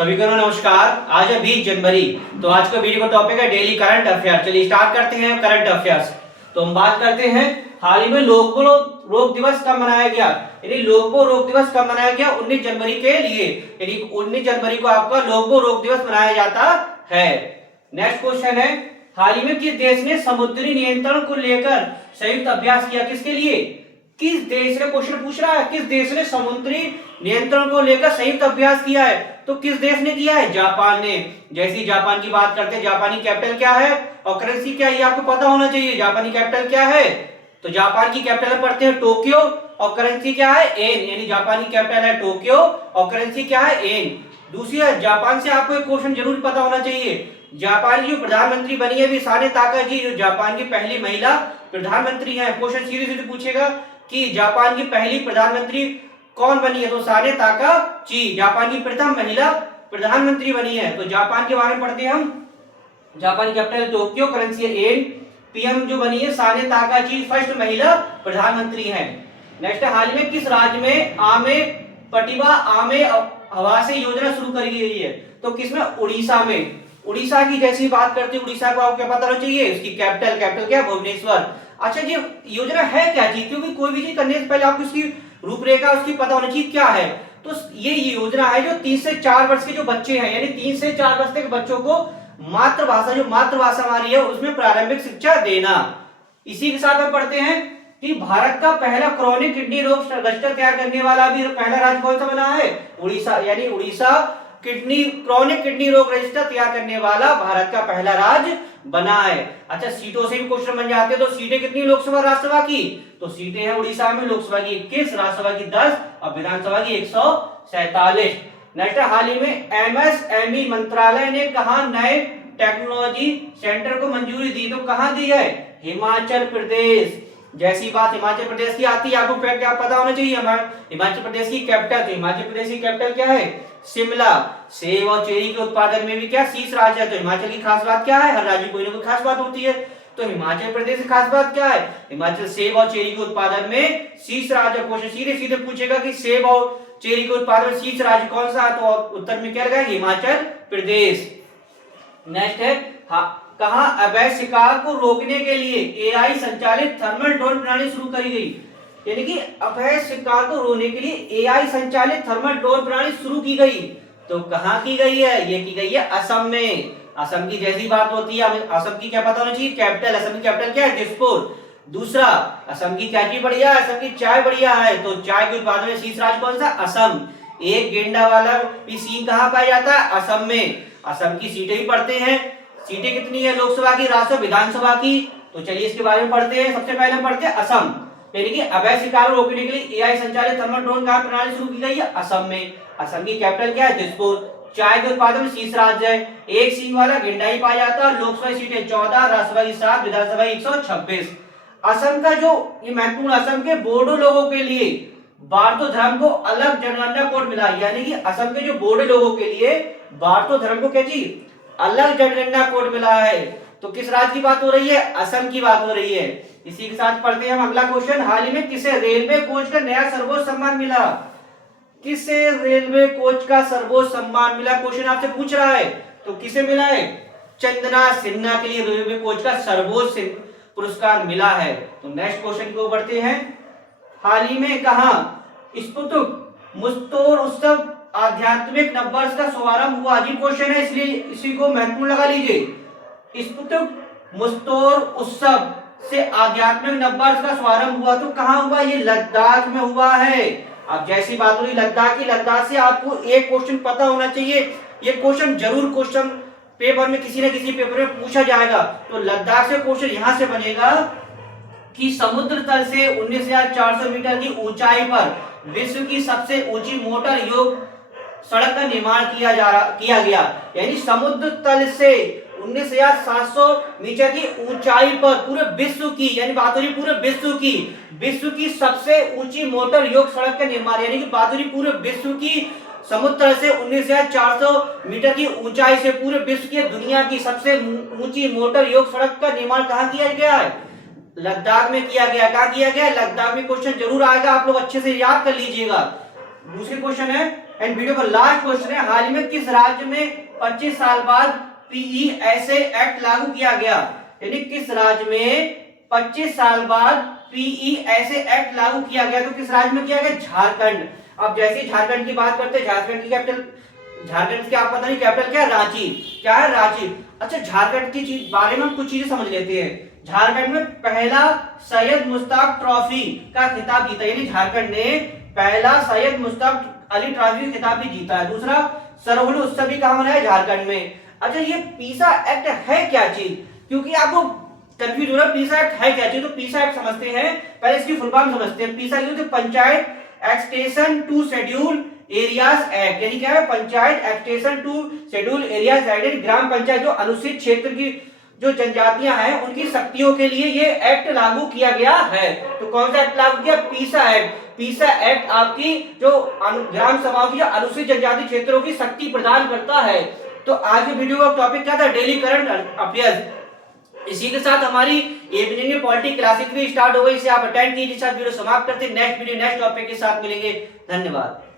सभी को नमस्कार। आज है 20 जनवरी। तो आज का वीडियो का टॉपिक है डेली करंट अफेयर। चलिए स्टार्ट करते हैं करंट अफेयर्स। तो हम बात करते हैं हाल ही में लोकपाल रोक दिवस कब मनाया गया। यानी लोकपाल रोक दिवस कब मनाया गया? 19 जनवरी के लिए। यानी 19 जनवरी को आपका लोकपाल रोक दिवस मनाया जाता है। नेक्स्ट क्वेश्चन है, हाल ही में किस देश ने समुद्री नियंत्रण को लेकर संयुक्त अभ्यास किया? किसके लिए? किस देश ने, क्वेश्चन पूछ रहा है, किस देश ने समुद्री नियंत्रण को लेकर संयुक्त अभ्यास किया है? तो किस देश ने किया है? जापान ने। जैसी जापान की बात करते हैं, जापानी कैपिटल क्या है और करेंसी क्या है, ये आपको पता होना चाहिए। जापानी कैपिटल क्या है? तो जापान की कैपिटल पढ़ते हैं टोक्यो और करेंसी क्या है? एन। यानी जापानी कैपिटल है टोक्यो और करेंसी क्या है? एन। दूसरी है, जापान से आपको एक क्वेश्चन जरूर पता होना चाहिए। जापान की जो प्रधानमंत्री बनी है भी साने ताकाजी, जो जापान की पहली महिला प्रधानमंत्री है। क्वेश्चन सीधे सीधे पूछेगा कि जापान की पहली प्रधानमंत्री कौन बनी है? तो साने ताकाची जापान की प्रथम महिला प्रधानमंत्री बनी है। तो जापान के बारे में पढ़ते हैं हम। जापान कैपिटल टोक्यो, करेंसी है येन, पीएम जो बनी है साने ताकाची, फर्स्ट महिला प्रधानमंत्री है। नेक्स्ट, हाल में किस राज्य में आमे पटिवा आमे आवास योजना शुरू करी गई है? तो किसमें? उड़ीसा में। उड़ीसा की जैसी बात करते हैं, उड़ीसा को आपको क्या पता होना चाहिए? इसकी कैपिटल क्या? भुवनेश्वर। अच्छा जी, योजना है क्या जी? क्योंकि कोई भी चीज करने से पहले आपको इसकी रूपरेखा उसकी पता होना चाहिए क्या है। तो ये योजना है जो 3 से 4 वर्ष के जो बच्चे हैं, यानी 3 से 4 वर्ष तक बच्चों को मातृभाषा, जो मातृभाषा हमारी है, उसमें प्रारंभिक शिक्षा देना। इसी के साथ हम पढ़ते हैं कि भारत का पहला क्रॉनिक किडनी रोग रजिस्टर तैयार करने वाला भी पहला राज्य कौन सा बना है? उड़ीसा। यानी उड़ीसा क्रॉनिक किडनी रोग रजिस्टर तैयार करने वाला भारत का पहला राज्य बना है। अच्छा, सीटों से भी क्वेश्चन बन जाते हैं। तो सीटें कितनी लोकसभा राज्यसभा की? तो सीटें हैं उड़ीसा में लोकसभा की 21, राज्यसभा की 10 और विधानसभा की 147। नेक्स्ट, हाल ही में एमएसएमई मंत्रालय ने कहा नए टेक्नोलॉजी सेंटर को मंजूरी दी? तो कहां दी है? हिमाचल प्रदेश। जैसी बात हिमाचल प्रदेश की आती है, आपको क्या पता होना चाहिए? हिमाचल प्रदेश की कैपिटल, तो हिमाचल प्रदेश की कैपिटल क्या है? शिमला। सेब और चेरी के उत्पादन में भी क्या शीर्ष राज्य है? तो हिमाचल की खास बात क्या है? हर राज्य कोई ना कोई खास बात होती है। तो हिमाचल प्रदेश की खास बात क्या है? हिमाचल सेब और चेरी के उत्पादन में शीर्ष राज्य। क्वेश्चन सीधे सीधे पूछेगा कि सेब और चेरी के उत्पादन में शीर्ष राज्य कौन सा है? तो उत्तर में क्या लगाएंगे? हिमाचल प्रदेश। नेक्स्ट है, कहा अवैध शिकार को रोकने के लिए एआई संचालित थर्मल ड्रोन प्रणाली शुरू करी गई? यानी कि अवैध शिकार को रोकने के लिए एआई संचालित थर्मल ड्रोन प्रणाली शुरू की गई। तो कहां की गई है? ये की गई है असम में। असम की जैसी बात होती है, असम की क्या पता होना चाहिए? कैपिटल। असम की कैपिटल क्या है? दिसपुर। दूसरा, असम की क्या चीज बढ़िया है? असम की चाय बढ़िया है। तो चाय के उत्पादन में शीर्ष राज्य कौन सा? असम। एक गेंडा वाला भी सींग कहां पाया जाता है? असम में। असम की सीटें भी पढ़ते हैं। सीटें कितनी है लोकसभा की, राज्यसभा, विधानसभा की? तो चलिए इसके बारे में पढ़ते हैं। सबसे पहले हम पढ़ते हैं असम। यानी कि अवैध शिकार को रोकने के लिए एआई संचालित थर्मल ड्रोन कहां प्रणाली शुरू की गई है? असम में। असम की कैपिटल क्या है? दिसपुर। चाय के उत्पादन में शीर्ष राज्य है। एक सींग वाला गेंडा ही पाया जाता है। लोकसभा सीटें 14, राज्यसभा की 7, विधानसभा 126। असम का जो ये महत्वपूर्ण, असम के बोडो लोगों के लिए बार्तो धर्म को अलग जनगणना कोड मिला। यानी कि असम के जो बोडो लोगों के लिए बार्तो धर्म को क्या चीज? अलग जनगणना कोड मिला है। तो किस राज्य की बात हो रही है? असम की बात हो रही है। इसी के साथ पढ़ते हैं हम अगला क्वेश्चन। हाल ही में किसे रेलवे कोच का नया सर्वोच्च सम्मान मिला? किसे रेलवे कोच का सर्वोच्च सम्मान मिला? क्वेश्चन आपसे पूछ रहा है। तो किसे मिला है? चंदना सिन्हा के लिए रेलवे कोच का सर्वोच्च पुरस्कार मिला है। तो नेक्स्ट क्वेश्चन को बढ़ते हैं। हाल ही में कहा स्पुतुक मुस्तोर उत्सव आध्यात्मिक नववर्ष का शुभारंभ हुआ? अजीब क्वेश्चन है, इसलिए इसी को महत्वपूर्ण लगा लीजिए। स्पुतुक मुस्तोर उत्सव से आध्यात्मिक नववर्ष का शुभारंभ हुआ। तो कहां हुआ? ये लद्दाख में हुआ है। अब जैसी बात हो रही लद्दाख की, लद्दाख से आपको एक क्वेश्चन पता होना चाहिए। ये क्वेश्चन जरूर क्वेश्चन पेपर में किसी न किसी पेपर में पूछा जाएगा। तो लद्दाख से क्वेश्चन यहां से बनेगा कि समुद्र तल से 19,400 मीटर की ऊंचाई पर विश्व की सबसे ऊंची मोटर योग सड़क का निर्माण किया गया। यानी समुद्र तल से 19,700 मीटर की ऊंचाई पर पूरे विश्व की, यानी बात हो रही पूरे विश्व की सबसे ऊंची मोटर योग सड़क का निर्माण। यानी कि बात हो रही पूरे विश्व की समुद्र तल से 19,400 मीटर की ऊंचाई से पूरे विश्व की, दुनिया की सबसे ऊंची मोटर योग सड़क का निर्माण कहां किया गया है? लद्दाख में किया गया। कहां किया गया? लद्दाख में। क्वेश्चन जरूर आएगा, आप लोग अच्छे से याद कर लीजिएगा। दूसरे क्वेश्चन है एंड वीडियो का लास्ट क्वेश्चन है, हाल ही में किस राज्य में 25 साल बाद पीईएसए एक्ट लागू किया गया? यानी किस राज्य में 25 साल बाद पीईएसए एक्ट लागू किया गया? तो किस राज्य में किया गया? झारखंड। अब जैसे झारखंड की बात करते हैं, झारखंड की कैपिटल, झारखंड की आपको पता नहीं कैपिटल क्या है? रांची। क्या है? रांची। अच्छा, झारखंड की चीज बारे में हम कुछ चीजें समझ लेते हैं। झारखंड में पहला सैयद मुश्ताक ट्रॉफी का खिताब जीता, यानी झारखंड ने पहला सैयद मुश्ताक अली ट्रॉफी का खिताब भी जीता है। दूसरा, सरहुल उत्सव भी कहां मनाया? झारखंड में। अच्छा, ये पीसा एक्ट है क्या चीज? क्योंकि आपको कंफ्यूज हो रहा है पीसा एक्ट है क्या चीज। तो पीसा एक्ट समझते हैं, पहले इसकी फुल फॉर्म समझते हैं। पीसा की panchayat extension to scheduled areas act, यानी क्या है? Panchayat extension to scheduled areas act. ग्राम पंचायत जो अनुसूचित क्षेत्र की जो जनजातियां हैं उनकी शक्तियों के लिए ये एक्ट लागू किया गया है। तो कौन सा एक्ट लागू किया? पीसा एक्ट। पीसा एक्ट आपकी जो ग्राम सभाओं की अनुसूचित जनजाति क्षेत्रों की शक्ति प्रदान करता है। तो आज के वीडियो का टॉपिक क्या था? Daily current affairs. इसी के साथ हमारी इवनिंग में पॉलिटी क्लासिक भी स्टार्ट हो गई, इसे आप अटेंड कीजिए। साथ वीडियो समाप्त करते हैं। नेक्स्ट वीडियो नेक्स्ट टॉपिक के साथ मिलेंगे। धन्यवाद।